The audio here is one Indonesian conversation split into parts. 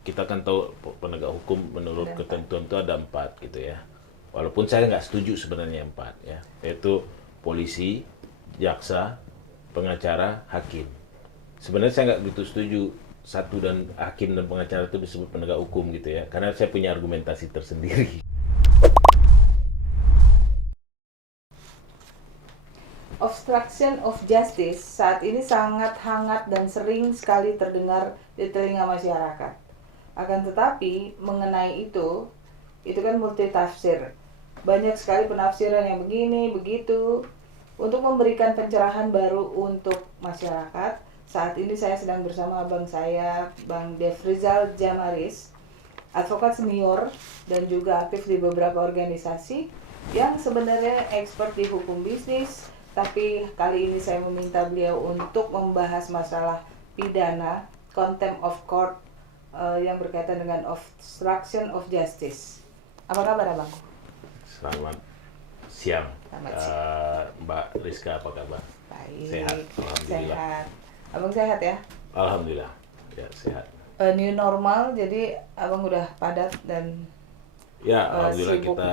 kita kan tahu penegak hukum menurut ketentuan itu ada 4 gitu ya. Walaupun saya nggak setuju sebenarnya 4 ya, yaitu polisi, jaksa, pengacara, hakim. Sebenarnya saya nggak begitu setuju satu dan hakim dan pengacara itu disebut penegak hukum gitu ya, karena saya punya argumentasi tersendiri. Obstruction of justice saat ini sangat hangat dan sering sekali terdengar di telinga masyarakat. Akan tetapi mengenai itu kan multitafsir. Banyak sekali penafsiran yang begini, begitu. Untuk memberikan pencerahan baru untuk masyarakat, saat ini saya sedang bersama abang saya, Bang Devrizal Jamaris, advokat senior dan juga aktif di beberapa organisasi yang sebenarnya expert di hukum bisnis, tapi kali ini saya meminta beliau untuk membahas masalah pidana, contempt of court, yang berkaitan dengan obstruction of justice. Apa kabar abang? Selamat siang. Selamat siang. Mbak Rizka, apa kabar? Baik. Sehat, alhamdulillah. Sehat. Abang sehat ya? Alhamdulillah, ya sehat. New normal, jadi abang udah padat dan Ya, alhamdulillah sibuk. kita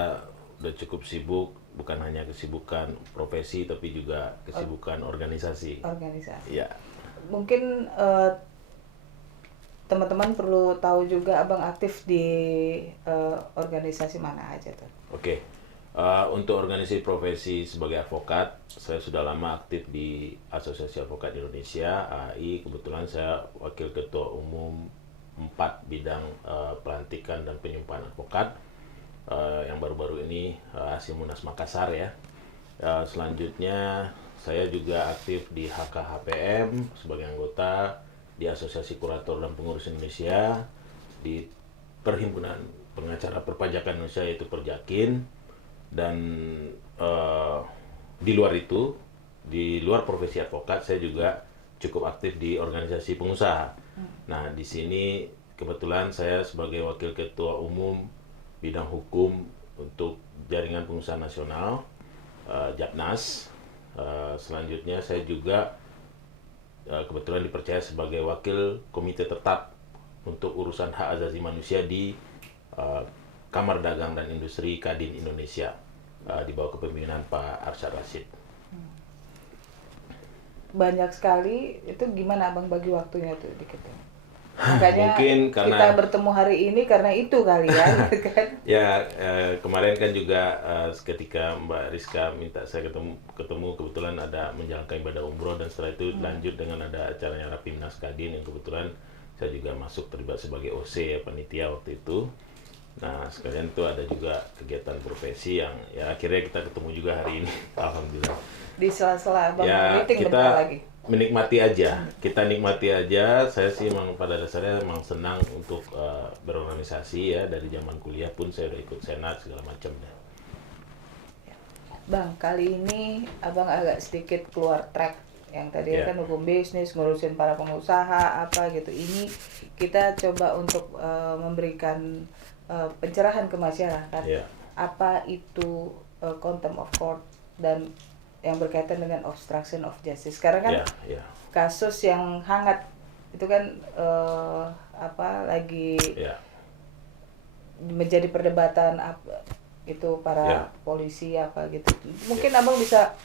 udah cukup sibuk, bukan hanya kesibukan profesi tapi juga kesibukan organisasi. Organisasi. Ya, Mungkin teman-teman perlu tahu juga abang aktif di organisasi mana aja tuh. oke. Untuk organisasi profesi sebagai advokat, saya sudah lama aktif di Asosiasi Advokat Indonesia (AAI). Kebetulan saya wakil ketua umum 4 bidang pelantikan dan penyumpahan advokat. Yang baru-baru ini hasil Munas Makassar ya. Selanjutnya saya juga aktif di HKHPM sebagai anggota, di Asosiasi Kurator dan Pengurus Indonesia, di Perhimpunan Pengacara Perpajakan Indonesia yaitu Perjakin, dan di luar itu, di luar profesi advokat, saya juga cukup aktif di organisasi pengusaha. Nah, di sini kebetulan saya sebagai wakil ketua umum bidang hukum untuk Jaringan Pengusaha Nasional, Japnas. Selanjutnya saya juga kebetulan dipercaya sebagai wakil komite tetap untuk urusan hak asasi manusia di Kamar Dagang dan Industri Kadin Indonesia di bawah kepemimpinan Pak Arsyad Rashid. Banyak sekali, itu gimana abang bagi waktunya tuh dikit ya? Makanya Mungkin karena kita bertemu hari ini karena itu kali ya, gitu kan? ya kemarin kan juga ketika Mbak Rizka minta saya ketemu kebetulan ada menjalankan ibadah umroh, dan setelah itu lanjut dengan ada acaranya Rapimnas Kadin yang kebetulan saya juga masuk terlibat sebagai OC ya, panitia waktu itu. Nah, sekalian itu ada juga kegiatan profesi yang ya akhirnya kita ketemu juga hari ini. Alhamdulillah. Di sela-sela abang Ya, meeting kita bentar lagi. menikmati aja. Kita nikmati aja. Saya sih memang pada dasarnya memang senang untuk berorganisasi ya. Dari zaman kuliah pun saya udah ikut senat segala macam ya. Bang, kali ini abang agak sedikit keluar track. Yang tadi Ya. kan hukum bisnis, ngurusin para pengusaha, apa gitu. Ini kita coba untuk memberikan pencerahan ke masyarakat. Ya. Apa itu contempt of court dan yang berkaitan dengan obstruction of justice. Sekarang kan Ya, ya. kasus yang hangat itu kan lagi Ya. menjadi perdebatan itu para Ya. polisi apa gitu. Mungkin abang bisa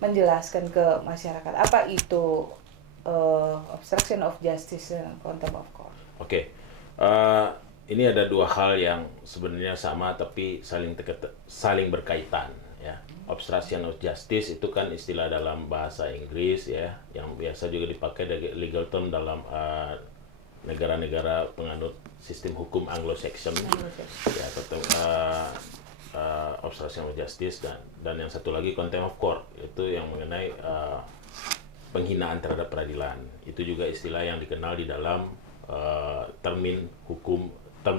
menjelaskan ke masyarakat apa itu obstruction of justice dan contempt of court. Oke. Ini ada dua hal yang sebenarnya sama tapi saling berkaitan ya. Obstruction of justice itu kan istilah dalam bahasa Inggris ya, yang biasa juga dipakai dari legal term dalam negara-negara penganut sistem hukum Anglo-Saxon ya, atau obstruction of justice, dan yang satu lagi contempt of court, itu yang mengenai penghinaan terhadap peradilan. Itu juga istilah yang dikenal di dalam term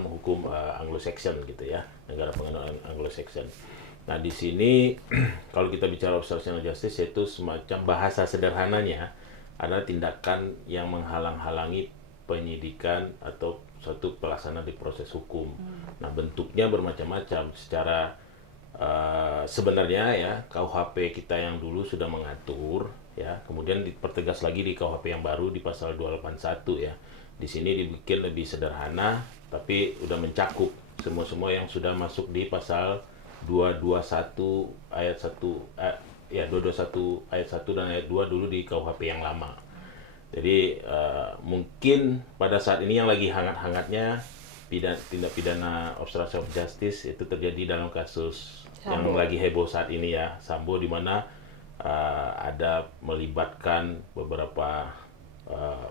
hukum Anglo-Saxon gitu ya, negara penganut Anglo-Saxon. Nah, di sini kalau kita bicara obstruction of justice, yaitu semacam bahasa sederhananya adalah tindakan yang menghalang-halangi penyidikan atau suatu pelaksanaan di proses hukum. Nah, bentuknya bermacam-macam. Secara sebenarnya ya, KUHP kita yang dulu sudah mengatur ya, kemudian dipertegas lagi di KUHP yang baru di pasal 281 ya. Di sini dibikin lebih sederhana, tapi udah mencakup semua yang sudah masuk di pasal 221 ayat 1 221 ayat 1 dan ayat 2 dulu di KUHP yang lama. Jadi mungkin pada saat ini yang lagi hangat-hangatnya tindak pidana obstruction of justice itu terjadi dalam kasus yang Sambo. lagi heboh saat ini ya, Sambo, di mana ada melibatkan beberapa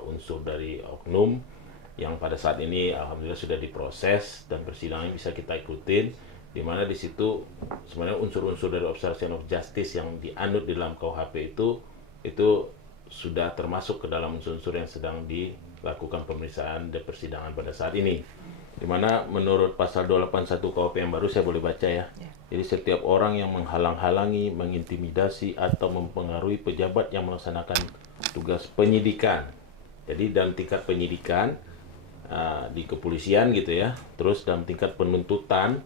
unsur dari oknum yang pada saat ini alhamdulillah sudah diproses dan persidangan bisa kita ikutin, di mana di situ sebenarnya unsur-unsur dari obstruction of justice yang dianut di dalam KUHP itu sudah termasuk ke dalam unsur-unsur yang sedang dilakukan pemeriksaan dan persidangan pada saat ini. Di mana menurut pasal 281 KUHP yang baru, saya boleh baca ya. Jadi setiap orang yang menghalang-halangi, mengintimidasi atau mempengaruhi pejabat yang melaksanakan tugas penyidikan. Jadi dalam tingkat penyidikan di kepolisian gitu ya, terus dalam tingkat penuntutan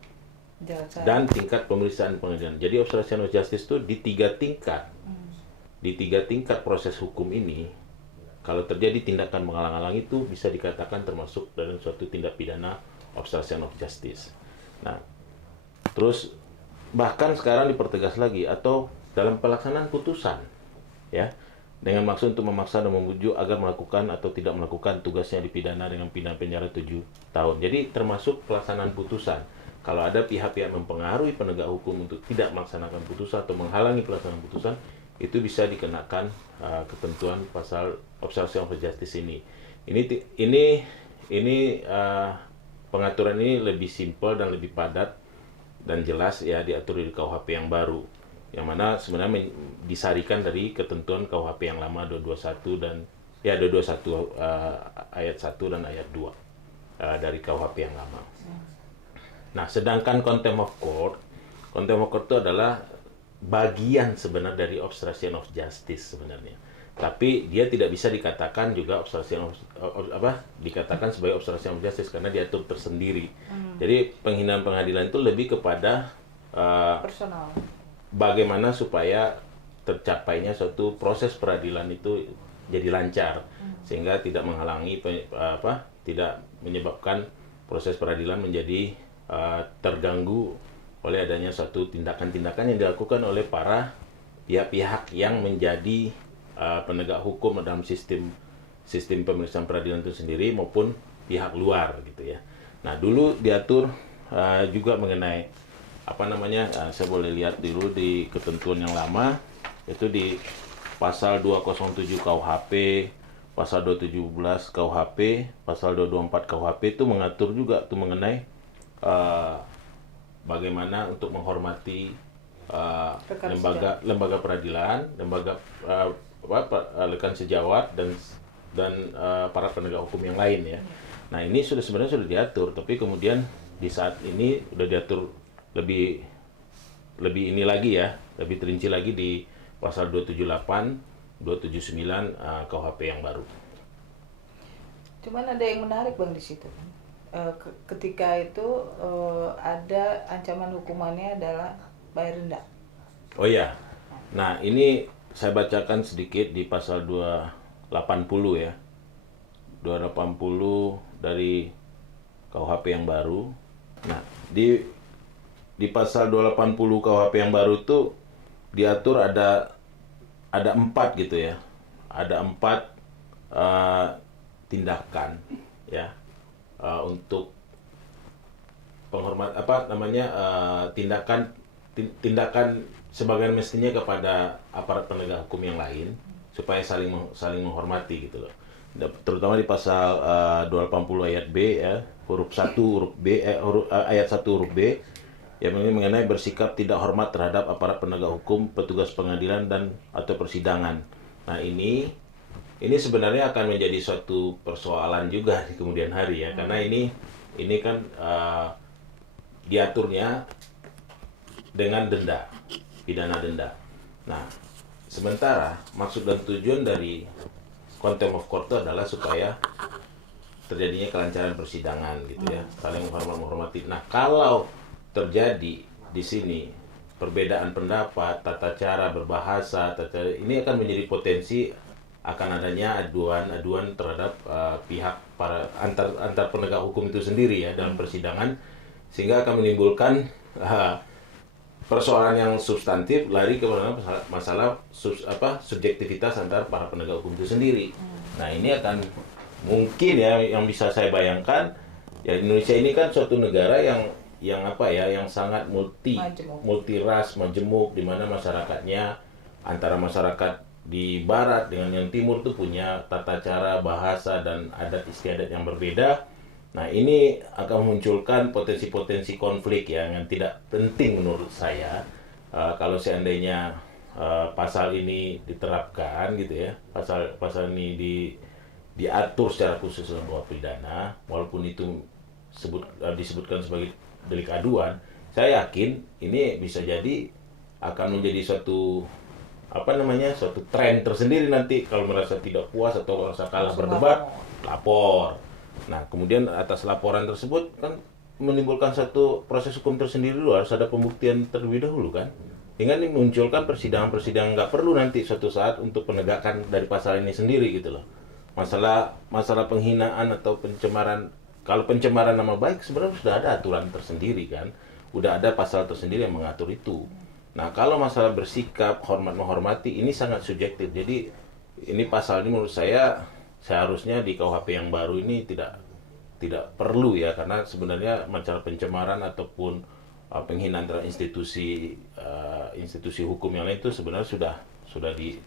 Jaksa. dan tingkat pemeriksaan pengadilan. Jadi obstruction of justice itu di 3 tingkat. Di 3 tingkat proses hukum ini, kalau terjadi tindakan menghalang-halangi itu bisa dikatakan termasuk dalam suatu tindak pidana obstruction of justice. Nah, terus bahkan sekarang dipertegas lagi atau dalam pelaksanaan putusan, ya, dengan maksud untuk memaksa dan membujuk agar melakukan atau tidak melakukan tugasnya dipidana dengan pidana penjara 7 tahun. Jadi termasuk pelaksanaan putusan. Kalau ada pihak-pihak mempengaruhi penegak hukum untuk tidak melaksanakan putusan atau menghalangi pelaksanaan putusan, itu bisa dikenakan ketentuan pasal obstruction of justice ini. Ini pengaturan ini lebih simpel dan lebih padat dan jelas ya, diatur di KUHP yang baru, yang mana sebenarnya disarikan dari ketentuan KUHP yang lama 221 dan 221 ayat 1 dan ayat 2 dari KUHP yang lama. Nah, sedangkan contempt of court itu adalah bagian sebenarnya dari obstruction of justice sebenarnya. Tapi dia tidak bisa dikatakan juga dikatakan sebagai obstruction of justice karena diatur tersendiri. Jadi penghinaan pengadilan itu lebih kepada Personal. bagaimana supaya tercapainya suatu proses peradilan itu jadi lancar, sehingga tidak menghalangi tidak menyebabkan proses peradilan menjadi terganggu oleh adanya suatu tindakan-tindakan yang dilakukan oleh para pihak-pihak yang menjadi penegak hukum dalam sistem pemeriksaan peradilan itu sendiri maupun pihak luar gitu ya. Nah, dulu diatur juga mengenai saya boleh lihat dulu di ketentuan yang lama, itu di pasal 207 KUHP, pasal 217 KUHP, pasal 224 KUHP itu mengatur juga tuh mengenai bagaimana untuk menghormati lembaga peradilan, lembaga rekan sejawat dan para penegak hukum yang lain ya. Nah, ini sebenarnya sudah diatur, tapi kemudian di saat ini sudah diatur lebih ini lagi ya, lebih terinci lagi di pasal 278, 279 KUHP yang baru. Cuman ada yang menarik Bang di situ kan. Ketika itu ada ancaman hukumannya adalah bayar denda. Oh iya. Nah, ini saya bacakan sedikit di pasal 280 ya. 280 dari KUHP yang baru. Nah, di pasal 280 KUHP yang baru itu diatur ada 4 gitu ya. Ada 4 tindakan ya. Untuk tindakan sebagian mestinya kepada aparat penegak hukum yang lain supaya saling menghormati gitu loh. Terutama di pasal 280 ayat B ya, huruf 1 huruf B ayat 1 huruf B yang mengenai bersikap tidak hormat terhadap aparat penegak hukum, petugas pengadilan dan atau persidangan. Nah, ini sebenarnya akan menjadi suatu persoalan juga di kemudian hari ya, karena ini kan diaturnya dengan denda, pidana denda. Nah, sementara maksud dan tujuan dari contempt of court itu adalah supaya terjadinya kelancaran persidangan gitu ya, saling menghormati. Nah, kalau terjadi di sini perbedaan pendapat, tata cara berbahasa, ini akan menjadi potensi akan adanya aduan terhadap pihak para antar penegak hukum itu sendiri ya dalam persidangan, sehingga akan menimbulkan persoalan yang substantif lari ke masalah subjektivitas antar para penegak hukum itu sendiri. Nah, ini akan mungkin ya yang bisa saya bayangkan ya, Indonesia ini kan suatu negara yang sangat multi ras, majemuk, di mana masyarakatnya antara masyarakat di barat dengan yang timur tuh punya tata cara, bahasa dan adat istiadat yang berbeda. Nah, ini akan memunculkan potensi-potensi konflik yang tidak penting menurut saya. Kalau seandainya pasal ini diterapkan gitu ya, pasal ini diatur secara khusus dalam KUHP pidana, walaupun itu disebutkan sebagai delik aduan, saya yakin ini bisa jadi akan menjadi suatu tren tersendiri nanti. Kalau merasa tidak puas atau merasa kalah berdebat, lapor. Nah, kemudian atas laporan tersebut kan menimbulkan satu proses hukum tersendiri dulu, harus ada pembuktian terlebih dahulu kan. Hingga ini munculkan persidangan-persidangan nggak perlu nanti suatu saat untuk penegakan dari pasal ini sendiri gitu loh. Masalah penghinaan atau pencemaran, kalau pencemaran nama baik sebenarnya sudah ada aturan tersendiri kan. Udah ada pasal tersendiri yang mengatur itu. Nah, kalau masalah bersikap, hormat menghormati, ini sangat subjektif. Jadi ini pasal ini menurut saya seharusnya di KUHP yang baru ini tidak perlu ya, karena sebenarnya masalah pencemaran ataupun penghinaan terhadap institusi hukum yang lain itu sebenarnya sudah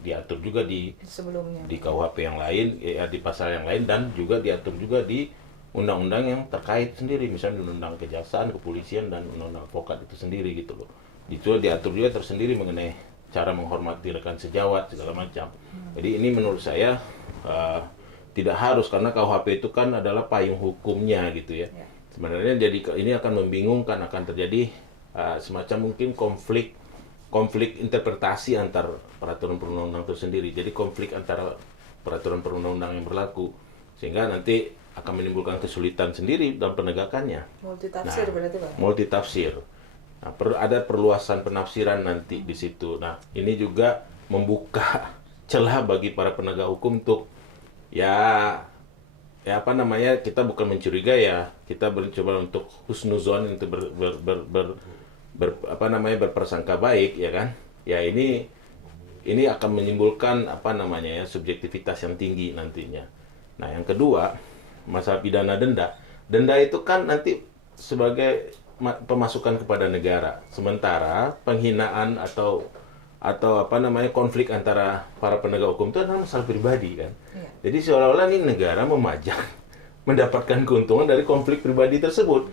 diatur juga sebelumnya di KUHP yang lain ya, di pasal yang lain, dan juga diatur juga di undang-undang yang terkait sendiri, misalnya undang-undang kejaksaan, kepolisian, dan undang-undang advokat itu sendiri gitu loh. Itu diatur juga tersendiri mengenai cara menghormati rekan sejawat segala macam. Jadi ini menurut saya tidak harus, karena KUHP itu kan adalah payung hukumnya gitu ya. Sebenarnya jadi ini akan membingungkan, akan terjadi semacam mungkin konflik interpretasi antar peraturan perundang-undang itu sendiri. Jadi konflik antara peraturan perundang-undang yang berlaku, sehingga nanti akan menimbulkan kesulitan sendiri dalam penegakannya. Multitafsir berarti Pak? Multitafsir. Nah, ada perluasan penafsiran nanti di situ. Nah, ini juga membuka celah bagi para penegak hukum untuk kita bukan mencurigai ya, kita mencoba untuk husnuzon, untuk berprasangka baik ya kan. Ya ini akan menimbulkan subjektivitas yang tinggi nantinya. Nah, yang kedua, masalah pidana denda. Denda itu kan nanti sebagai pemasukan kepada negara. Sementara penghinaan atau konflik antara para penegak hukum itu adalah masalah pribadi kan. Iya. Jadi seolah-olah ini negara memajang mendapatkan keuntungan dari konflik pribadi tersebut,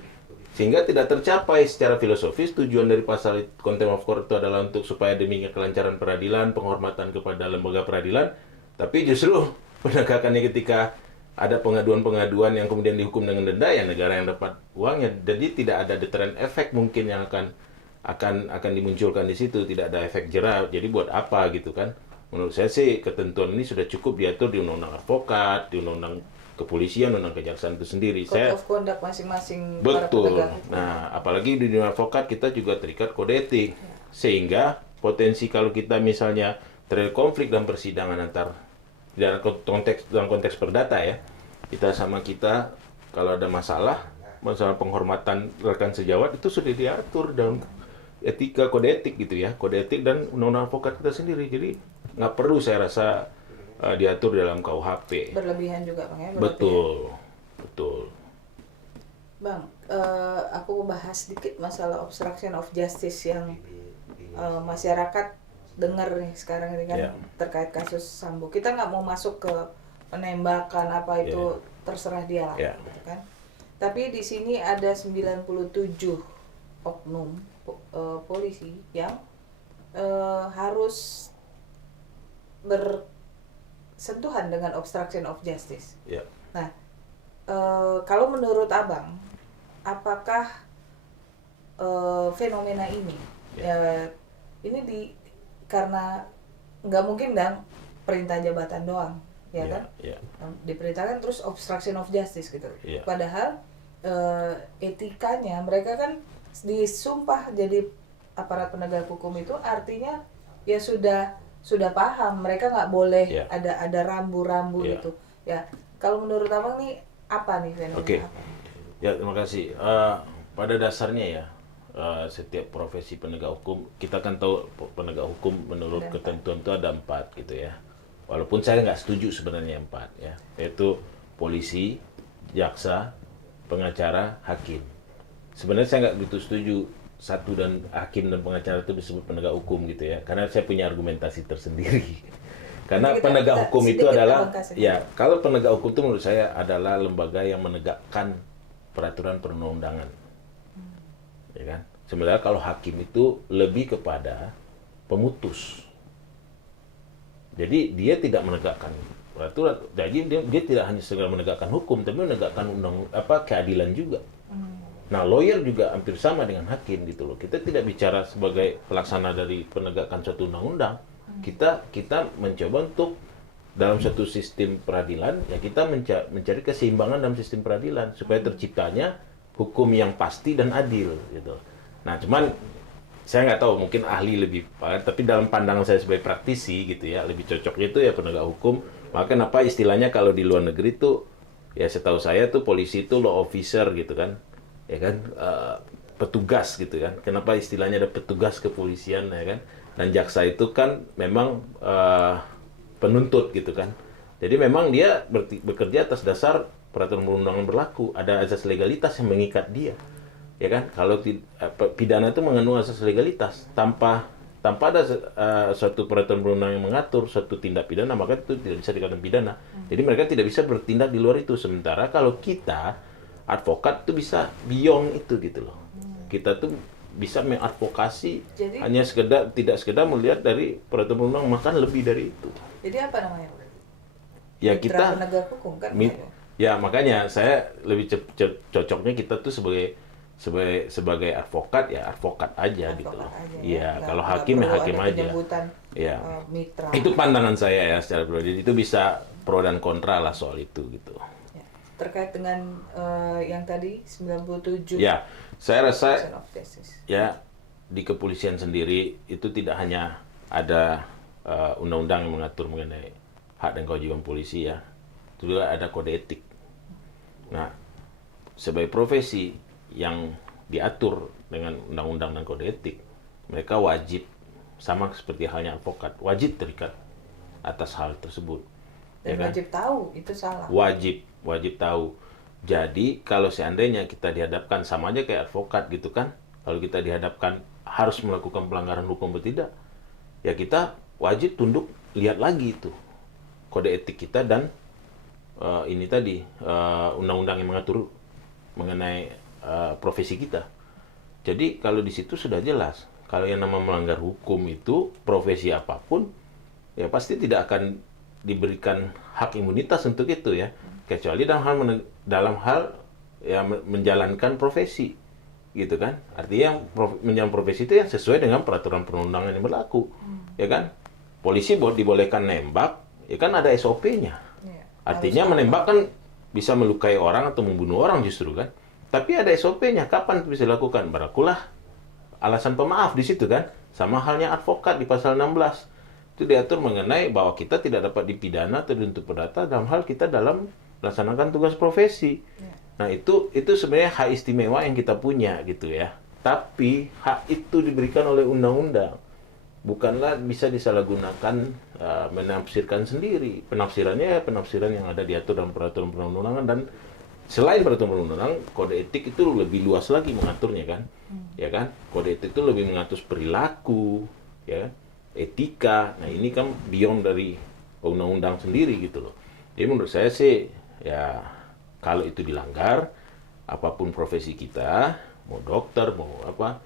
sehingga tidak tercapai secara filosofis. Tujuan dari pasal contempt of court itu adalah untuk supaya demi kelancaran peradilan, penghormatan kepada lembaga peradilan, tapi justru penegakannya ketika ada pengaduan-pengaduan yang kemudian dihukum dengan denda, ya negara yang dapat uangnya. Jadi tidak ada deterrent effect mungkin yang akan dimunculkan di situ, tidak ada efek jerah. Jadi buat apa gitu kan? Menurut saya sih ketentuan ini sudah cukup diatur di undang-undang advokat, di undang-undang kepolisian, undang kejaksaan itu sendiri. Code of conduct masing-masing. Betul. Nah, apalagi di dunia advokat kita juga terikat kode etik, sehingga potensi kalau kita misalnya terjadi konflik dalam persidangan dalam konteks perdata ya, kita kalau ada masalah penghormatan rekan sejawat itu sudah diatur dalam etika, kode etik gitu ya, kode etik dan undang-undang advokat kita sendiri. Jadi nggak perlu saya rasa diatur dalam KUHP. Berlebihan juga Bang ya? Betul. Bang, aku bahas sedikit masalah obstruction of justice yang masyarakat dengar nih sekarang ini kan, terkait kasus Sambo. Kita nggak mau masuk ke penembakan itu, terserah dia lah gitu kan. Tapi di sini ada 97 oknum polisi yang harus bersentuhan dengan obstruction of justice. Nah, kalau menurut Abang, apakah fenomena ini ini karena nggak mungkin perintah jabatan doang, ya kan? Diperintahkan terus obstruction of justice gitu. Padahal etikanya mereka kan disumpah jadi aparat penegak hukum itu, artinya ya sudah sudah paham, mereka nggak boleh Ya. ada rambu-rambu Ya. gitu. Ya, kalau menurut abang nih apa nih fenomena Oke. apa? Ya, terima kasih. Pada dasarnya ya, setiap profesi penegak hukum, kita kan tahu penegak hukum menurut Ada ketentuan itu ada 4 gitu ya. Walaupun saya nggak setuju sebenarnya 4 ya, yaitu polisi, jaksa, pengacara, hakim. Sebenarnya saya nggak begitu setuju satu dan hakim dan pengacara itu disebut penegak hukum gitu ya, karena saya punya argumentasi tersendiri. Karena Nanti penegak kita hukum itu sedikit adalah, abang kasih. ya kalau penegak hukum itu menurut saya adalah lembaga yang menegakkan peraturan perundang-undangan, ya kan. Sebenarnya kalau hakim itu lebih kepada pemutus. Jadi dia tidak menegakkan peraturan. Jadi dia tidak hanya segera menegakkan hukum, tapi menegakkan keadilan juga. Nah, lawyer juga hampir sama dengan hakim gitu loh. Kita tidak bicara sebagai pelaksana dari penegakan suatu undang-undang. Kita mencoba untuk dalam suatu sistem peradilan, ya kita mencari keseimbangan dalam sistem peradilan supaya terciptanya hukum yang pasti dan adil gitu. Nah, cuman saya nggak tahu, mungkin ahli lebih, tapi dalam pandangan saya sebagai praktisi gitu ya, lebih cocoknya itu ya penegak hukum. Maka kenapa istilahnya kalau di luar negeri tuh, ya setahu saya tuh polisi itu law officer gitu kan, ya kan, petugas gitu kan. Kenapa istilahnya ada petugas kepolisian ya kan? Dan jaksa itu kan memang penuntut gitu kan. Jadi memang dia bekerja atas dasar peraturan perundangan berlaku, ada asas legalitas yang mengikat dia. Ya kan, kalau pidana itu mengandung asas legalitas, tanpa ada suatu peraturan perundang yang mengatur suatu tindak pidana, maka itu tidak bisa dikatakan pidana. Jadi mereka tidak bisa bertindak di luar itu. Sementara kalau kita advokat itu bisa beyond itu gitu loh. Kita tuh bisa mengadvokasi, Jadi- hanya tidak sekedar melihat dari peraturan perundang, bahkan lebih dari itu. Jadi apa namanya? Ya Mitra kita penegak hukum kan? ya makanya saya lebih cocoknya kita tuh sebagai advokat, ya advokat aja gitu loh. aja, Iya, Nggak- kalau nggak hakim ya perlu hakim ada aja. penyebutan, Iya. mitra. Itu pandangan saya ya secara pribadi, itu bisa pro dan kontra lah soal itu gitu. Ya. Terkait dengan yang tadi 97% Ya, saya rasa of cases. ya di kepolisian sendiri itu tidak hanya ada undang-undang yang mengatur mengenai hak dan kewajiban polisi ya, itu juga ada kode etik. Nah, sebagai profesi yang diatur dengan undang-undang dan kode etik, mereka wajib, sama seperti halnya advokat, wajib terikat atas hal tersebut. Dan Ya kan? wajib tahu itu salah. Wajib tahu. Jadi kalau seandainya kita dihadapkan, sama aja kayak advokat gitu kan, kalau kita dihadapkan harus melakukan pelanggaran hukum atau tidak, ya kita wajib tunduk lihat lagi itu kode etik kita dan ini tadi undang-undang yang mengatur mengenai profesi kita. Jadi kalau di situ sudah jelas, kalau yang nama melanggar hukum itu profesi apapun, ya pasti tidak akan diberikan hak imunitas untuk itu ya, kecuali dalam hal ya menjalankan profesi, gitu kan? Artinya menjalankan profesi itu yang sesuai dengan peraturan perundangan yang berlaku, ya kan? Polisi dibolehkan nembak, ya kan ada SOP-nya. Ya, Artinya menembak kan bisa melukai orang atau membunuh orang justru kan. Tapi ada SOP-nya, kapan itu bisa dilakukan? Berlakulah alasan pemaaf di situ kan. Sama halnya advokat di pasal 16. Itu diatur mengenai bahwa kita tidak dapat dipidana atau dituntut perdata dalam hal kita dalam melaksanakan tugas profesi. Nah, itu sebenarnya hak istimewa yang kita punya gitu ya. Tapi hak itu diberikan oleh undang-undang. Bukanlah bisa disalahgunakan, menafsirkan sendiri. Penafsirannya penafsiran yang ada diatur dalam peraturan perundang-undangan, dan selain peraturan perundang-undangan, kode etik itu lebih luas lagi mengaturnya kan. Ya kan? Kode etik itu lebih mengatur perilaku, ya, etika. Nah, ini kan beyond dari undang-undang sendiri gitu loh. Jadi menurut saya sih ya kalau itu dilanggar, apapun profesi kita, mau dokter, mau apa,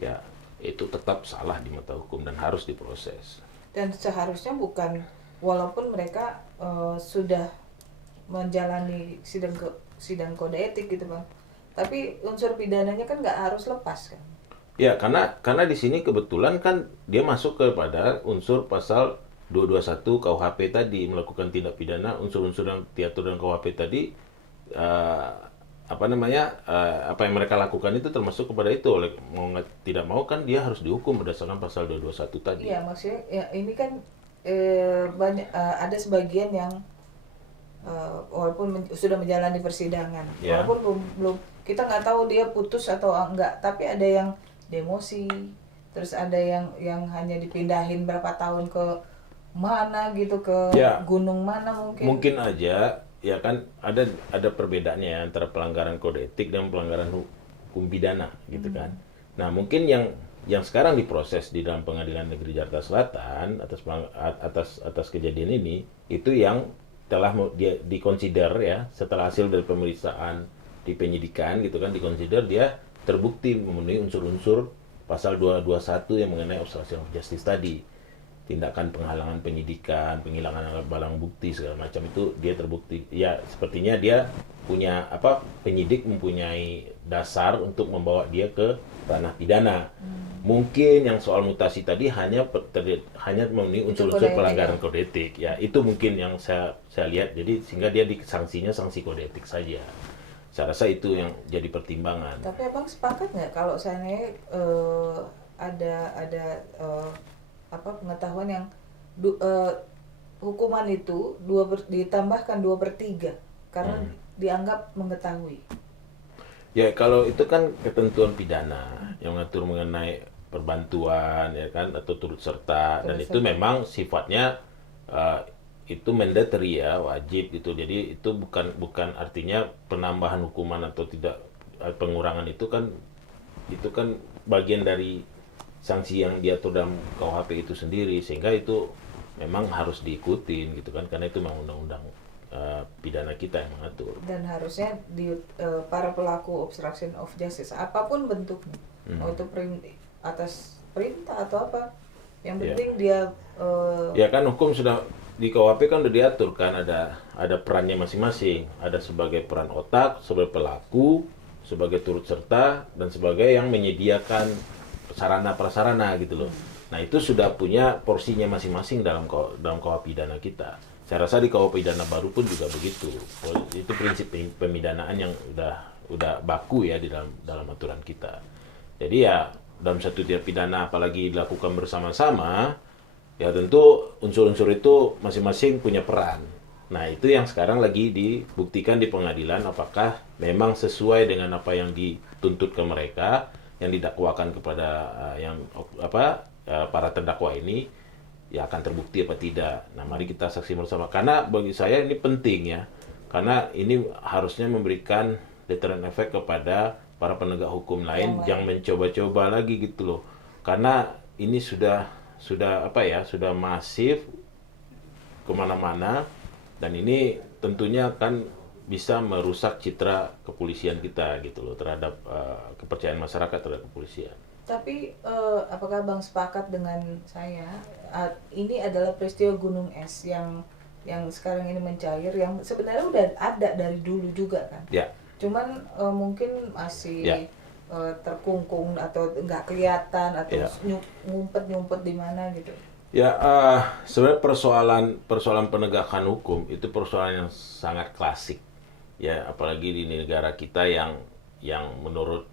ya itu tetap salah di mata hukum dan harus diproses. Dan seharusnya bukan, walaupun mereka sudah menjalani sidang kode etik gitu bang, tapi unsur pidananya kan nggak harus lepas kan? Ya, karena di sini kebetulan kan dia masuk kepada unsur pasal 221 KUHP tadi, melakukan tindak pidana, unsur-unsur yang diatur dalam KUHP tadi, apa yang mereka lakukan itu termasuk kepada itu. Oleh mau tidak mau kan dia harus dihukum berdasarkan pasal 221 tadi. Iya, maksudnya ya ini kan ada sebagian yang walaupun sudah menjalani persidangan, Ya. walaupun belum kita nggak tahu dia putus atau enggak, tapi ada yang demosi, terus ada yang hanya dipindahin berapa tahun ke mana gitu, ke Ya. gunung mana mungkin. Mungkin aja ya kan ada perbedaannya ya antara pelanggaran kode etik dan pelanggaran hukum pidana gitu kan. Nah, mungkin yang sekarang diproses di dalam Pengadilan Negeri Jakarta Selatan atas kejadian ini itu yang telah dia dikonsider ya setelah hasil dari pemeriksaan di penyidikan gitu kan, dikonsider dia terbukti memenuhi unsur-unsur pasal 221 yang mengenai obstruction of justice tadi. Tindakan penghalangan penyidikan, penghilangan alat barang bukti segala macam itu dia terbukti. Ya, sepertinya dia punya penyidik mempunyai dasar untuk membawa dia ke ranah pidana. Mungkin yang soal mutasi tadi hanya memenuhi unsur-unsur pelanggaran kode etik. Ya, itu mungkin yang saya lihat. Jadi sehingga dia sanksinya sanksi kode etik saja. Saya rasa itu yang jadi pertimbangan. Tapi abang sepakat nggak kalau seandainya ada pengetahuan yang hukuman itu ditambahkan 2/3 karena dianggap mengetahui? Ya, kalau itu kan ketentuan pidana yang mengatur mengenai perbantuan ya kan atau turut serta, dan itu memang sifatnya itu mandatory ya, wajib gitu. Jadi itu bukan artinya penambahan hukuman atau tidak pengurangan, itu kan bagian dari sanksi yang diatur dalam KUHP itu sendiri, sehingga itu memang harus diikutin gitu kan, karena itu memang undang-undang pidana kita yang mengatur. Dan harusnya para pelaku obstruction of justice apapun bentuknya, mau itu atas perintah atau apa, yang penting dia ya kan hukum sudah di KUHP kan udah diatur kan, ada perannya masing-masing, ada sebagai peran otak, sebagai pelaku, sebagai turut serta, dan sebagai yang menyediakan sarana prasarana gitu loh. Nah, itu sudah punya porsinya masing-masing dalam KUHP pidana kita. Saya rasa di KUHP pidana baru pun juga begitu. Itu prinsip pemidanaan yang udah baku ya di dalam aturan kita. Jadi ya dalam satu tindak pidana apalagi dilakukan bersama-sama, ya tentu unsur-unsur itu masing-masing punya peran. Nah, itu yang sekarang lagi dibuktikan di pengadilan apakah memang sesuai dengan apa yang dituntut ke mereka, yang didakwakan kepada para terdakwa ini, ya akan terbukti apa tidak. Nah, mari kita saksi bersama. Karena bagi saya ini penting ya. Karena ini harusnya memberikan deterrent effect kepada para penegak hukum lain yang mencoba-coba lagi gitu loh. Karena ini sudah masif kemana-mana, dan ini tentunya kan bisa merusak citra kepolisian kita gitu loh, terhadap kepercayaan masyarakat terhadap kepolisian. Tapi apakah Bang sepakat dengan saya, ini adalah peristiwa gunung es yang sekarang ini mencair, yang sebenarnya udah ada dari dulu juga kan? Ya. Cuman mungkin masih terkungkung atau nggak kelihatan atau ngumpet di mana gitu. Ya, sebenarnya persoalan penegakan hukum itu persoalan yang sangat klasik. Ya, apalagi di negara kita yang menurut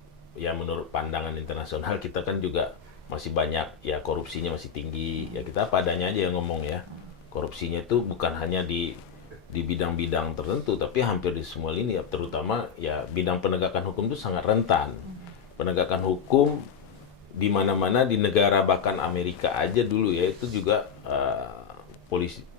pandangan internasional kita kan juga masih banyak ya, korupsinya masih tinggi. Ya, kita apa adanya aja yang ngomong ya. Korupsinya itu bukan hanya di bidang-bidang tertentu, tapi hampir di semua lini, terutama ya bidang penegakan hukum itu sangat rentan. Penegakan hukum di mana-mana di negara, bahkan Amerika aja dulu ya, itu juga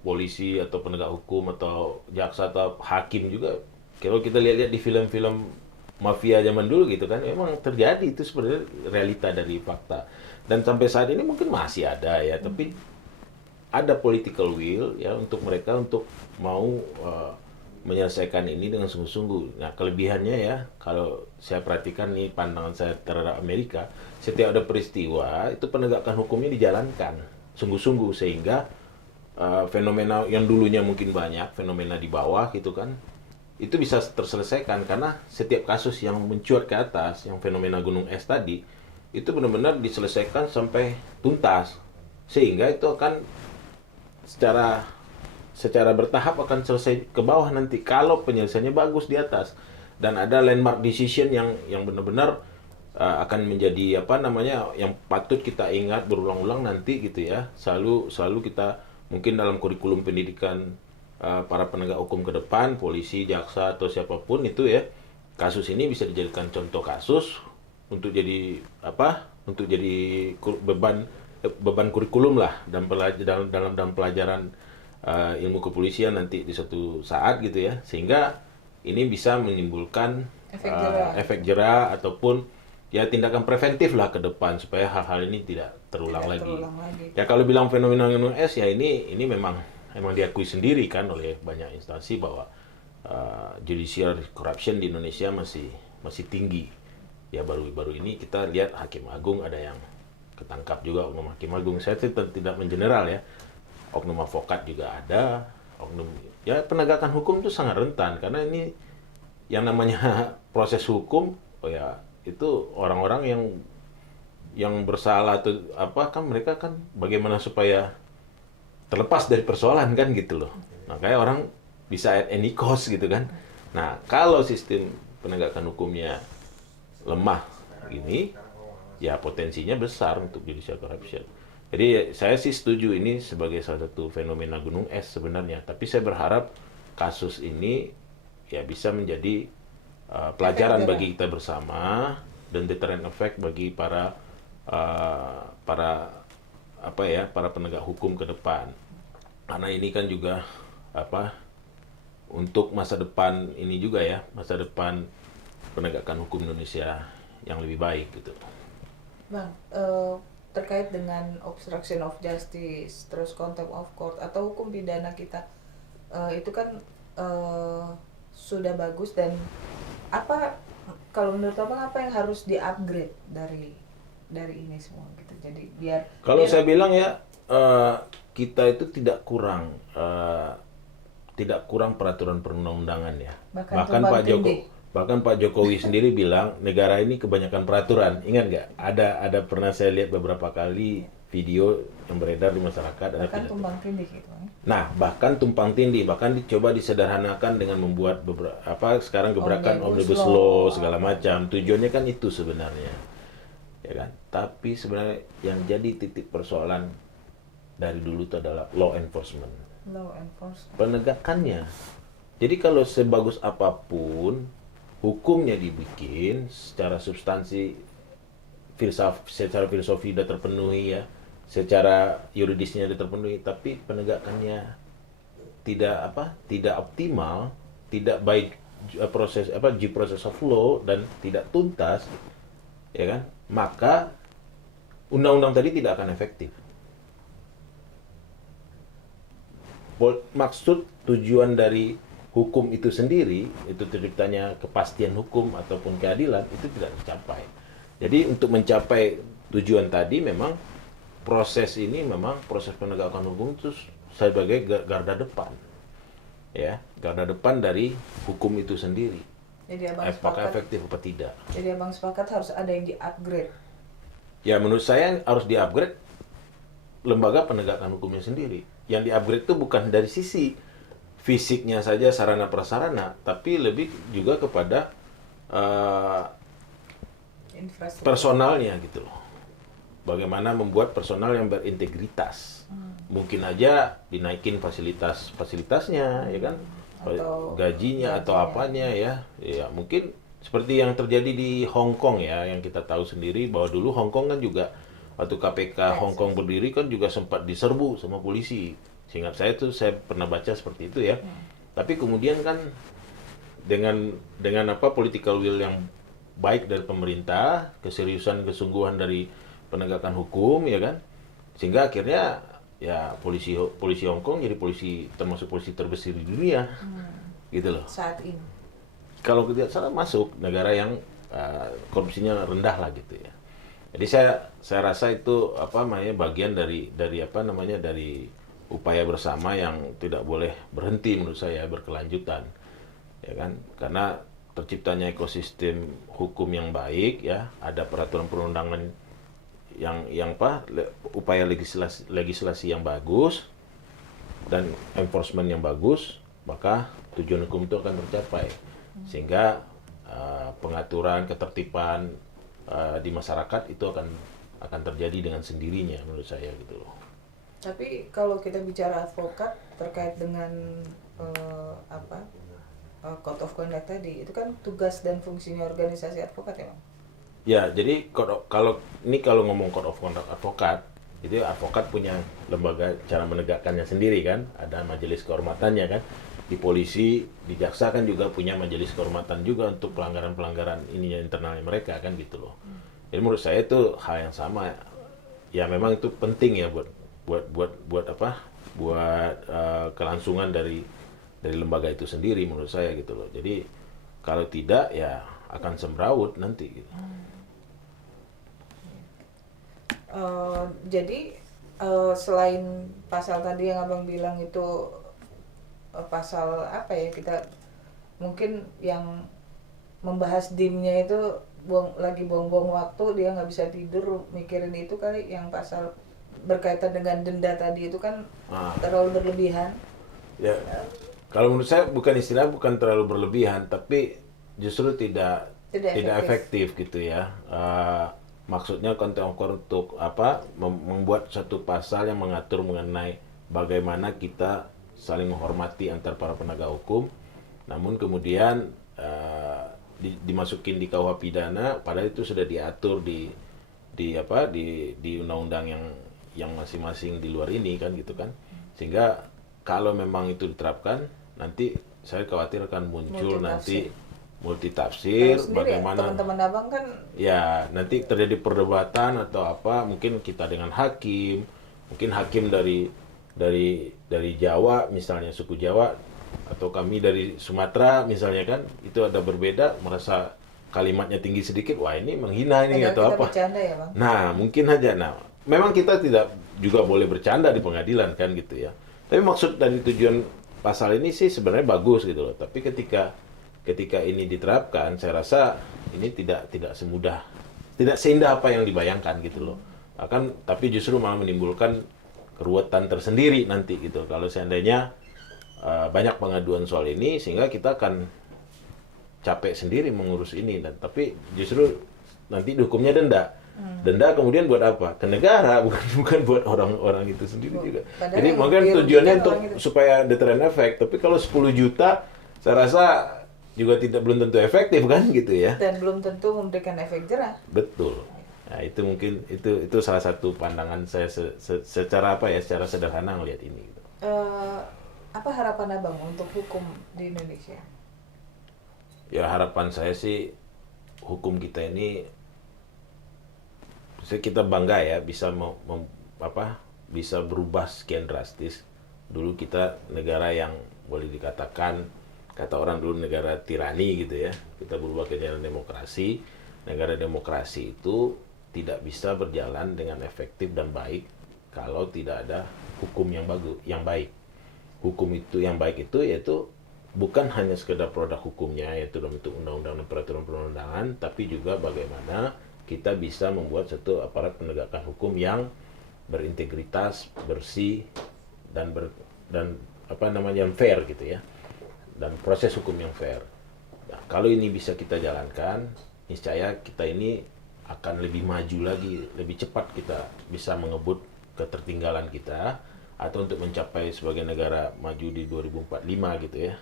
polisi atau penegak hukum atau jaksa atau hakim juga, kalau kita lihat di film-film mafia zaman dulu gitu kan, memang terjadi itu sebenarnya realita dari fakta. Dan sampai saat ini mungkin masih ada ya, tapi ada political will ya untuk mereka untuk mau menyelesaikan ini dengan sungguh-sungguh. Nah, kelebihannya ya, kalau saya perhatikan nih pandangan saya terhadap Amerika, setiap ada peristiwa itu penegakan hukumnya dijalankan sungguh-sungguh, sehingga fenomena yang dulunya mungkin banyak, fenomena di bawah gitu kan, itu bisa terselesaikan karena setiap kasus yang mencuat ke atas, yang fenomena gunung es tadi, itu benar-benar diselesaikan sampai tuntas, sehingga itu akan secara bertahap akan selesai ke bawah nanti kalau penyelesaiannya bagus di atas, dan ada landmark decision yang benar-benar akan menjadi yang patut kita ingat berulang-ulang nanti gitu ya. Selalu kita mungkin dalam kurikulum pendidikan para penegak hukum ke depan, polisi, jaksa atau siapapun itu ya, kasus ini bisa dijadikan contoh kasus untuk jadi apa? Untuk jadi beban kurikulum lah dalam pelajaran ilmu kepolisian nanti di suatu saat gitu ya, sehingga ini bisa menimbulkan efek jera ataupun ya tindakan preventif lah ke depan supaya hal-hal ini tidak terulang lagi. Ya kalau bilang fenomena gunung es ya ini memang diakui sendiri kan oleh banyak instansi bahwa judicial corruption di Indonesia masih tinggi. Ya baru ini kita lihat Hakim Agung ada yang ketangkap juga, oknum Hakim Agung. Saya tidak mengeneral ya. Oknum advokat juga ada, oknum ya penegakan hukum itu sangat rentan karena ini yang namanya proses hukum, oh ya itu orang-orang yang bersalah atau apa kan mereka kan bagaimana supaya terlepas dari persoalan kan gitu loh. Makanya orang bisa at any cost gitu kan. Nah kalau sistem penegakan hukumnya lemah ini, ya potensinya besar untuk judicial corruption. Jadi saya sih setuju ini sebagai salah satu fenomena gunung es sebenarnya. Tapi saya berharap kasus ini ya bisa menjadi pelajaran bagi kita bersama dan deterrent effect bagi para penegak hukum ke depan. Karena ini kan juga untuk masa depan ini juga ya, masa depan penegakan hukum Indonesia yang lebih baik gitu. Bang, terkait dengan obstruction of justice, terus contempt of court atau hukum pidana kita, itu kan sudah bagus dan apa kalau menurut abang apa yang harus di-upgrade dari ini semua gitu. Jadi kalau saya bilang ya kita itu tidak kurang peraturan perundang-undangan ya. Bahkan Pak Jokowi sendiri bilang negara ini kebanyakan peraturan. Ingat nggak? Ada pernah saya lihat beberapa kali video yang beredar di masyarakat. Bahkan tumpang tindih gitu. Nah, bahkan tumpang tindih, bahkan dicoba disederhanakan dengan membuat sekarang gebrakan omnibus law segala macam. Tujuannya kan itu sebenarnya, ya kan? Tapi sebenarnya yang jadi titik persoalan dari dulu itu adalah law enforcement. Penegakannya. Jadi kalau sebagus apapun hukumnya dibikin secara substansi, secara filosofi sudah terpenuhi ya, secara yuridisnya sudah terpenuhi, tapi penegakannya tidak optimal, tidak baik due process of law dan tidak tuntas, ya kan? Maka undang-undang tadi tidak akan efektif. Maksud tujuan dari hukum itu sendiri, itu terciptanya kepastian hukum ataupun keadilan, itu tidak tercapai. Jadi untuk mencapai tujuan tadi memang proses penegakan hukum itu sebagai garda depan. Ya, garda depan dari hukum itu sendiri. Jadi apakah efektif atau tidak. Jadi abang sepakat harus ada yang di-upgrade. Ya menurut saya harus di-upgrade lembaga penegakan hukumnya sendiri. Yang di-upgrade itu bukan dari sisi fisiknya saja, sarana prasarana, tapi lebih juga kepada personalnya gitu loh. Bagaimana membuat personal yang berintegritas. Mungkin aja dinaikin fasilitasnya, ya kan? Atau gajinya atau apanya ya. Ya mungkin seperti yang terjadi di Hong Kong ya, yang kita tahu sendiri bahwa dulu Hong Kong kan juga waktu KPK Hong Kong berdiri kan juga sempat diserbu sama polisi. Seingat saya pernah baca seperti itu ya. Tapi kemudian kan dengan political will yang baik dari pemerintah, kesungguhan dari penegakan hukum ya kan, sehingga akhirnya ya polisi Hong Kong jadi termasuk polisi terbesar di dunia, gitu loh. Saat ini. Kalau tidak salah masuk negara yang korupsinya rendah lah gitu ya. Jadi saya rasa itu bagian dari upaya bersama yang tidak boleh berhenti menurut saya, berkelanjutan, ya kan? Karena terciptanya ekosistem hukum yang baik ya, ada peraturan perundangan upaya legislasi yang bagus dan enforcement yang bagus, maka tujuan hukum itu akan tercapai, sehingga pengaturan ketertiban di masyarakat itu akan terjadi dengan sendirinya menurut saya gitu loh. Tapi kalau kita bicara advokat terkait dengan code of conduct tadi, itu kan tugas dan fungsinya organisasi advokat ya, Bang? Ya, jadi kalau ngomong code of conduct advokat, itu advokat punya lembaga cara menegakkannya sendiri kan, ada majelis kehormatannya kan. Di polisi, di jaksa kan juga punya majelis kehormatan juga untuk pelanggaran-pelanggaran ininya internalnya mereka kan gitu loh. Jadi menurut saya itu hal yang sama. Ya memang itu penting ya buat kelangsungan dari lembaga itu sendiri menurut saya gitu loh. Jadi kalau tidak ya akan semrawut nanti gitu. Jadi selain pasal tadi yang abang bilang itu pasal apa ya, kita mungkin yang membahas dimnya itu lagi buang-buang waktu, dia nggak bisa tidur mikirin itu kali, yang pasal berkaitan dengan denda tadi itu kan terlalu berlebihan. Ya, kalau menurut saya bukan terlalu berlebihan, tapi justru tidak efektif gitu ya. Maksudnya konten untuk membuat satu pasal yang mengatur mengenai bagaimana kita saling menghormati antar para penegak hukum, namun kemudian dimasukin di KUH pidana, padahal itu sudah diatur di undang-undang yang masing-masing di luar ini kan gitu kan. Sehingga kalau memang itu diterapkan, nanti saya khawatir akan muncul nanti multitafsir, bagaimana teman-teman abang kan ya nanti terjadi perdebatan atau apa, mungkin kita dengan hakim, mungkin hakim dari Jawa misalnya, suku Jawa, atau kami dari Sumatera misalnya kan, itu ada berbeda, merasa kalimatnya tinggi sedikit, wah ini menghina ini atau apa. Bercanda ya, Bang? Nah mungkin aja, memang kita tidak juga boleh bercanda di pengadilan kan gitu ya. Tapi maksud dari tujuan pasal ini sih sebenarnya bagus gitu loh. Tapi ketika ini diterapkan, saya rasa ini tidak seindah apa yang dibayangkan gitu loh. Tapi justru malah menimbulkan keruwetan tersendiri nanti gitu. Kalau seandainya banyak pengaduan soal ini, sehingga kita akan capek sendiri mengurus ini, tapi justru nanti hukumnya denda. Denda kemudian buat apa? Ke negara, bukan buat orang-orang itu sendiri juga. Jadi mungkin tujuannya untuk supaya deterrent effect, tapi kalau 10 juta saya rasa juga belum tentu efektif kan gitu ya. Dan belum tentu memberikan efek jerah. Betul. Nah, itu mungkin itu salah satu pandangan saya secara sederhana melihat ini. Apa harapan abang untuk hukum di Indonesia? Ya harapan saya sih hukum kita ini, kita bangga ya bisa bisa berubah sekian drastis. Dulu kita negara yang boleh dikatakan, kata orang dulu negara tirani gitu ya. Kita berubah ke negara demokrasi. Negara demokrasi itu tidak bisa berjalan dengan efektif dan baik kalau tidak ada hukum yang baik. Hukum itu yang baik itu yaitu bukan hanya sekedar produk hukumnya, yaitu dalam bentuk undang-undang dan peraturan perundangan, tapi juga bagaimana kita bisa membuat satu aparat penegakan hukum yang berintegritas, bersih, dan yang fair gitu ya, dan proses hukum yang fair. Nah, kalau ini bisa kita jalankan, niscaya kita ini akan lebih maju lagi, lebih cepat kita bisa mengebut ketertinggalan kita, atau untuk mencapai sebagai negara maju di 2045 gitu ya.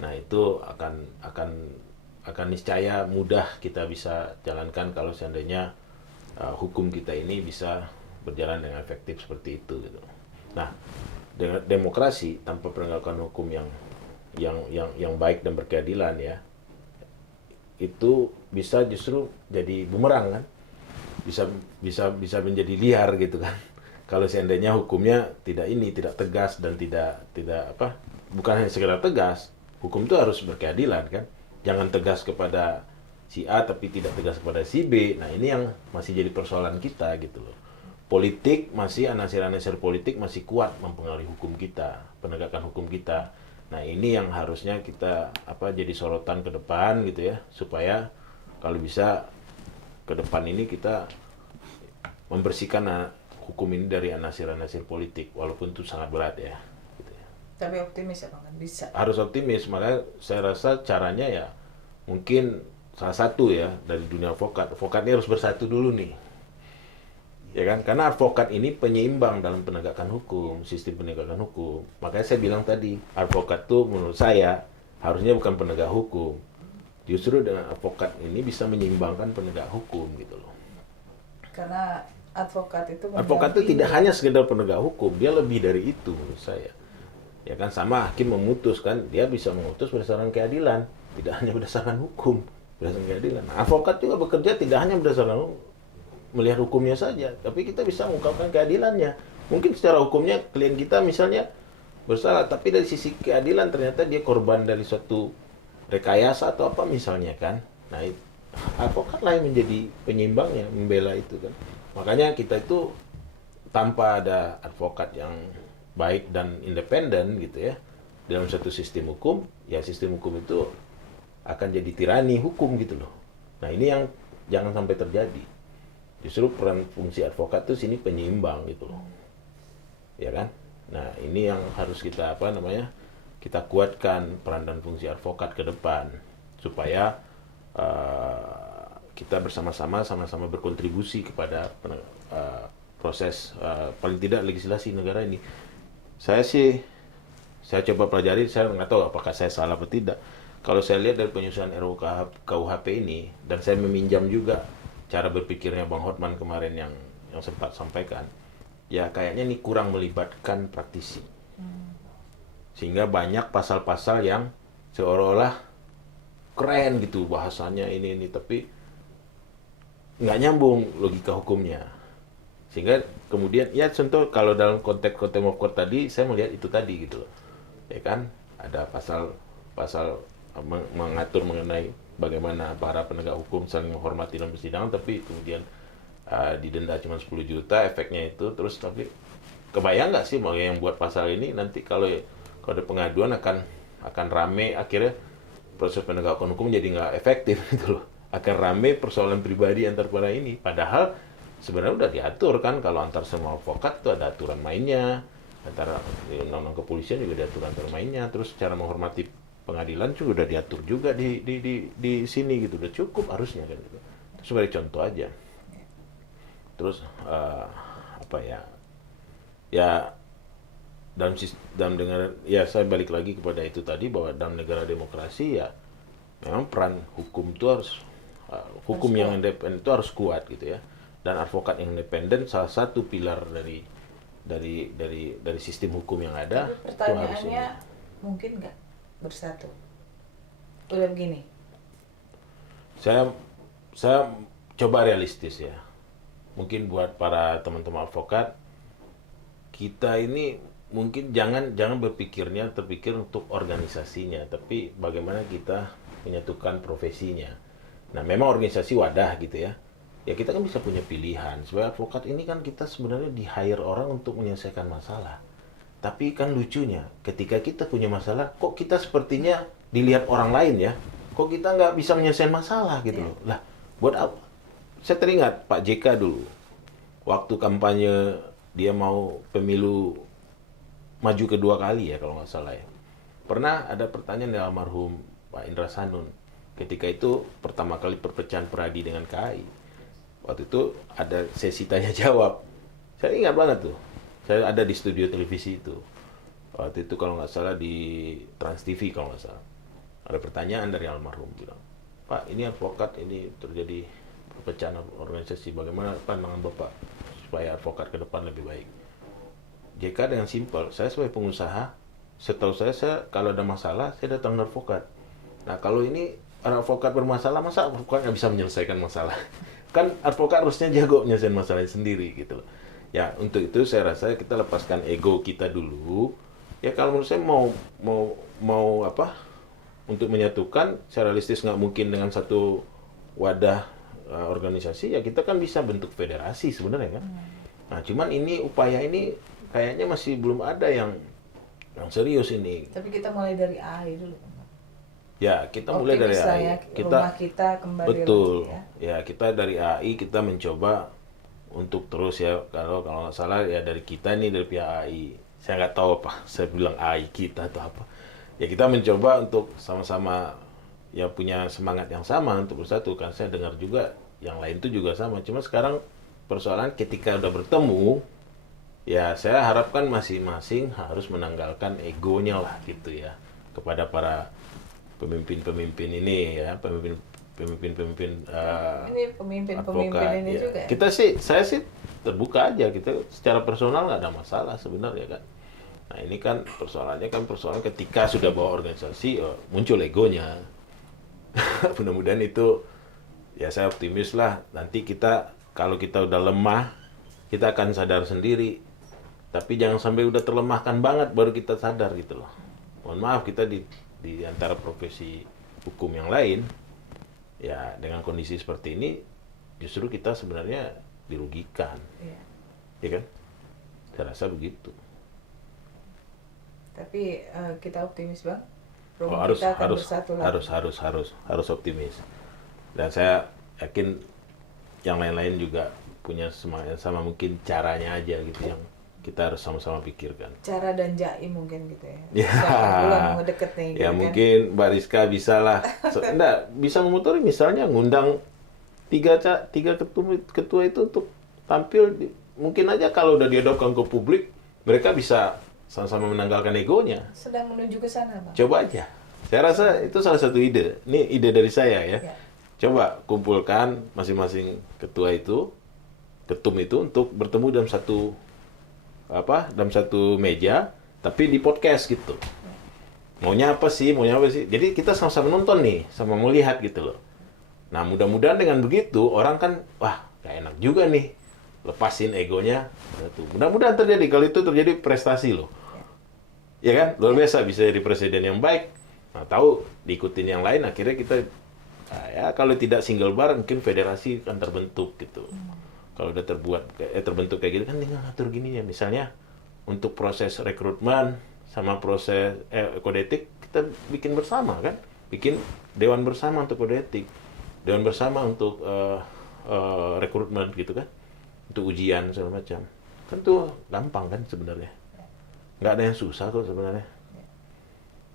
Nah itu akan niscaya mudah kita bisa jalankan kalau seandainya hukum kita ini bisa berjalan dengan efektif seperti itu gitu. Nah, dengan demokrasi tanpa penegakan hukum yang baik dan berkeadilan ya, itu bisa justru jadi bumerang kan, bisa menjadi liar gitu kan. Kalau seandainya hukumnya tidak tegas dan bukan hanya sekedar tegas, hukum itu harus berkeadilan kan. Jangan tegas kepada si A tapi tidak tegas kepada si B. Nah ini yang masih jadi persoalan kita gitu loh. Politik masih, anasir-anasir politik masih kuat mempengaruhi hukum kita, penegakan hukum kita. Nah ini yang harusnya kita jadi sorotan ke depan gitu ya, supaya kalau bisa ke depan ini kita membersihkan hukum ini dari anasir-anasir politik, walaupun itu sangat berat ya. Gitu ya. Tapi optimis ya Bang, bisa. Harus optimis, makanya saya rasa caranya ya mungkin salah satu ya dari dunia advokat ini harus bersatu dulu nih. Ya kan? Karena advokat ini penyeimbang dalam penegakan hukum, sistem penegakan hukum. Makanya saya bilang tadi, advokat tuh menurut saya harusnya bukan penegak hukum. Justru dengan advokat ini bisa menyeimbangkan penegak hukum gitu loh. Karena advokat itu Advokat itu tidak mendampingi. hanya sekedar penegak hukum, dia lebih dari itu menurut saya. Ya kan, sama hakim memutus kan, dia bisa memutus berdasarkan keadilan, tidak hanya berdasarkan hukum, berdasarkan keadilan. Nah, advokat juga bekerja tidak hanya berdasarkan melihat hukumnya saja, tapi kita bisa mengungkapkan keadilannya. Mungkin secara hukumnya klien kita misalnya bersalah, tapi dari sisi keadilan ternyata dia korban dari suatu rekayasa atau apa misalnya kan. Nah, advokat lah yang menjadi penyeimbangnya, membela itu kan. Makanya kita itu tanpa ada advokat yang baik dan independen gitu ya dalam satu sistem hukum, ya sistem hukum itu akan jadi tirani hukum gitu loh. Nah, ini yang jangan sampai terjadi. Justru peran fungsi advokat tuh sini penyeimbang gitu loh. Ya kan? Nah, ini yang harus kita kita kuatkan peran dan fungsi advokat ke depan supaya kita bersama-sama berkontribusi kepada proses paling tidak legislasi negara ini. Saya coba pelajari, saya nggak tahu apakah saya salah atau tidak. Kalau saya lihat dari penyusunan RUU KUHP ini, dan saya meminjam juga cara berpikirnya Bang Hotman kemarin yang sempat sampaikan, ya kayaknya ini kurang melibatkan praktisi. Sehingga banyak pasal-pasal yang seolah-olah keren gitu bahasanya ini, tapi nggak nyambung logika hukumnya. Sehingga kemudian, ya contoh kalau dalam konteks contempt of court tadi, saya melihat itu tadi gitu loh. Ya kan, ada pasal mengatur mengenai bagaimana para penegak hukum saling menghormati dalam persidangan, tapi kemudian didenda cuma 10 juta, efeknya itu terus. Tapi kebayang nggak sih bahwa yang buat pasal ini nanti kalau ada pengaduan akan rame, akhirnya proses penegakan hukum jadi nggak efektif gitu loh. Akan rame persoalan pribadi antar para ini, padahal sebenarnya udah diatur kan, kalau antar semua advokat tuh ada aturan mainnya, antara undang-undang kepolisian juga ada aturan mainnya, terus cara menghormati pengadilan juga udah diatur juga di sini gitu, udah cukup harusnya kan gitu. Itu sebagai contoh aja. Terus apa ya dalam negara, ya saya balik lagi kepada itu tadi, bahwa dalam negara demokrasi ya memang peran hukum itu harus hukum yang independen itu harus kuat gitu ya, dan advokat yang independen salah satu pilar dari sistem hukum yang ada. Tapi pertanyaannya mungkin nggak bersatu. Udah begini. Saya coba realistis ya. Mungkin buat para teman-teman advokat, kita ini mungkin jangan terpikir untuk organisasinya, tapi bagaimana kita menyatukan profesinya. Nah, memang organisasi wadah gitu ya. Ya kita kan bisa punya pilihan. Sebagai advokat ini kan kita sebenarnya di-hire orang untuk menyelesaikan masalah. Tapi kan lucunya, ketika kita punya masalah, kok kita sepertinya dilihat orang lain ya. Kok kita nggak bisa menyelesaikan masalah gitu loh. Lah, buat apa? Saya teringat Pak JK dulu. Waktu kampanye dia mau pemilu maju kedua kali ya kalau nggak salah ya. Pernah ada pertanyaan dari almarhum Pak Indra Sanun. Ketika itu pertama kali perpecahan Peradi dengan KAI. Waktu itu ada sesi tanya jawab. Saya ingat banget tuh. Saya ada di studio televisi itu. Waktu itu kalau nggak salah di Trans TV kalau nggak salah. Ada pertanyaan dari almarhum bilang, Pak, ini advokat ini terjadi perpecahan organisasi. Bagaimana pandangan Bapak supaya advokat ke depan lebih baik? JK dengan simpel, saya sebagai pengusaha, setahu saya kalau ada masalah, saya datang ke advokat. Nah, kalau ini advokat bermasalah, masa advokat nggak bisa menyelesaikan masalah? Kan advokat harusnya jago menyelesaikan masalahnya sendiri gitu. Ya, untuk itu saya rasa kita lepaskan ego kita dulu. Ya kalau menurut saya mau apa? Untuk menyatukan, secara realistis nggak mungkin dengan satu wadah organisasi, ya kita kan bisa bentuk federasi sebenarnya kan. Nah, cuman ini upaya ini kayaknya masih belum ada yang serius ini. Tapi kita mulai dari AI dulu. Ya, kita mulai dari AI. Ya, rumah kita kembali betul. lagi ya. Ya, kita dari AI kita mencoba untuk terus ya, kalau nggak salah ya dari kita nih, dari pihak AI. Saya nggak tahu apa, saya bilang AI kita atau apa. Ya kita mencoba untuk sama-sama ya punya semangat yang sama untuk bersatu kan. Saya dengar juga yang lain itu juga sama. Cuma sekarang persoalan ketika udah bertemu, ya saya harapkan masing-masing harus menanggalkan egonya lah gitu ya kepada para pemimpin-pemimpin ini ya, pemimpin-pemimpin Ini pemimpin-pemimpin advokat. ini Ya. juga. Saya sih terbuka aja, kita secara personal nggak ada masalah sebenarnya kan. Nah ini kan persoalannya kan persoalan ketika sudah bawa organisasi muncul egonya. Mudah-mudahan itu, ya saya optimis lah nanti kita kalau kita udah lemah kita akan sadar sendiri. Tapi jangan sampai udah terlemahkan banget baru kita sadar gitu loh. Mohon maaf kita di antara profesi hukum yang lain ya dengan kondisi seperti ini justru kita sebenarnya dirugikan. Iya. Ya kan? Saya rasa begitu. Tapi kita optimis Bang. Oh, Rumah kita akan bersatu lagi. harus optimis. Dan saya yakin yang lain-lain juga punya semangat yang sama, mungkin caranya aja gitu yang kita harus sama-sama pikirkan. Cara dan jaim mungkin gitu ya. Ya. Siapa bulan mau deket nih gitu Ya kan. mungkin Mbak Rizka bisa lah. Enggak, bisa memotori misalnya ngundang tiga ketua itu untuk tampil mungkin aja kalau udah dihadapkan ke publik mereka bisa sama-sama menanggalkan egonya. Sedang menuju ke sana Bang. Coba aja. Saya rasa itu salah satu ide. Ini ide dari saya ya. Ya. Coba kumpulkan masing-masing ketua itu, ketum itu untuk bertemu dalam satu meja, tapi di podcast gitu. Maunya apa sih? Jadi kita sama-sama nonton nih, sama melihat gitu loh. Nah mudah-mudahan dengan begitu orang kan, wah gak enak juga nih, lepasin egonya. Mudah-mudahan terjadi. Kalau itu terjadi prestasi loh. Ya kan? Luar biasa bisa jadi presiden yang baik. Nah, tahu diikutin yang lain akhirnya kita ya kalau tidak single bar mungkin federasi kan terbentuk gitu. Kalau udah terbentuk kayak gitu kan tinggal ngatur gini ya. Misalnya untuk proses rekrutmen sama proses kode etik kita bikin bersama kan. Bikin dewan bersama untuk kode etik. Dewan bersama untuk rekrutmen gitu kan. Untuk ujian segala macam. Kan tuh gampang kan sebenarnya. Nggak ada yang susah kok sebenarnya.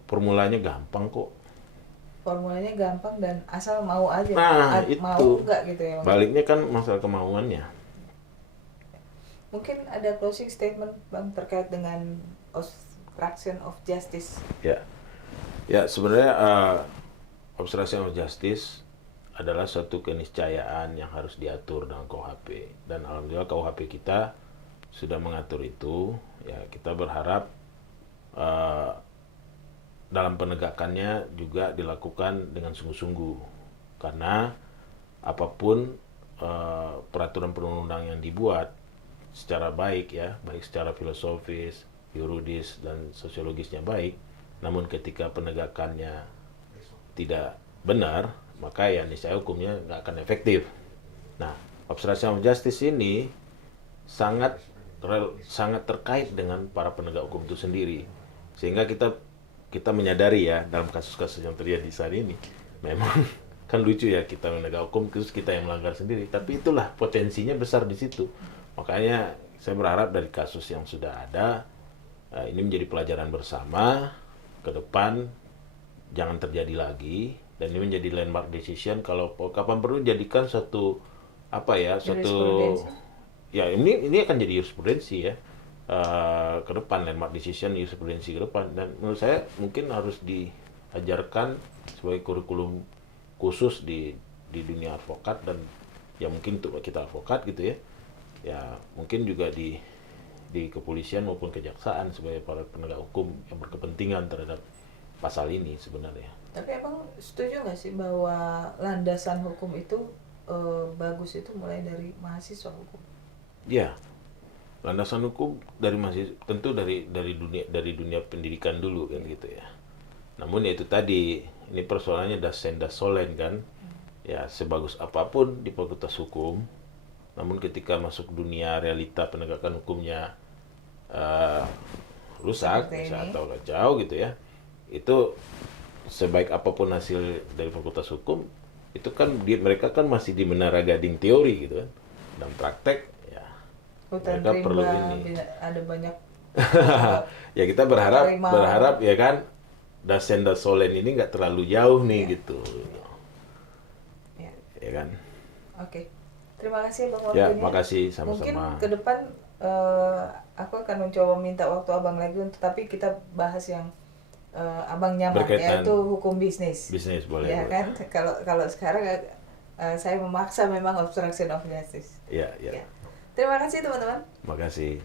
Formulanya gampang kok. Formulanya gampang dan asal mau aja. Nah, Mau itu. enggak gitu ya Bang. Baliknya kan masalah kemauannya. Mungkin ada closing statement Bang terkait dengan obstruction of justice. Ya, ya sebenarnya obstruction of justice adalah suatu keniscayaan yang harus diatur dalam KUHP. Dan alhamdulillah KUHP kita sudah mengatur itu. Ya, kita berharap dalam penegakannya juga dilakukan dengan sungguh-sungguh. Karena apapun peraturan perundang-undang yang dibuat secara baik ya, baik secara filosofis, yuridis dan sosiologisnya baik, namun ketika penegakannya tidak benar, maka ya niscaya hukumnya nggak akan efektif. Nah, obstruction of justice ini sangat terkait dengan para penegak hukum itu sendiri, sehingga kita menyadari ya dalam kasus-kasus yang terjadi saat ini, memang kan lucu ya kita menegak hukum terus kita yang melanggar sendiri, tapi itulah potensinya besar di situ. Makanya saya berharap dari kasus yang sudah ada ini menjadi pelajaran bersama ke depan, jangan terjadi lagi, dan ini menjadi landmark decision kalau kapan perlu jadikan suatu ya ini akan jadi jurisprudensi ya ke depan, landmark decision jurisprudensi ke depan, dan menurut saya mungkin harus diajarkan sebagai kurikulum khusus di dunia advokat, dan ya mungkin untuk kita advokat gitu ya mungkin juga di kepolisian maupun kejaksaan sebagai para penegak hukum yang berkepentingan terhadap pasal ini sebenarnya. Tapi Abang setuju nggak sih bahwa landasan hukum itu bagus itu mulai dari mahasiswa hukum? Ya, landasan hukum tentu dari dunia pendidikan dulu kan gitu ya. Namun ya itu tadi, ini persoalannya dasen solen kan. Ya sebagus apapun di fakultas hukum, namun ketika masuk dunia realita penegakan hukumnya rusak atau jauh gitu ya, itu sebaik apapun hasil dari fakultas hukum, itu kan mereka kan masih di menara gading teori gitu kan, dan praktek ya Hutan mereka rimba, perlu ini. ada banyak Ya kita berharap ya kan dasen solen ini nggak terlalu jauh nih gitu ya. ya kan. Oke. Terima kasih Bang Ya, waktunya. makasih Mungkin sama-sama. ke depan aku akan mencoba minta waktu Abang lagi, tapi kita bahas yang Abang nyaman, Berkaitan yaitu hukum bisnis. bisnis boleh. Ya boleh. kan, kalau sekarang saya memaksa memang obstruction of justice. Ya, ya. Ya. Terima kasih teman-teman. Makasih.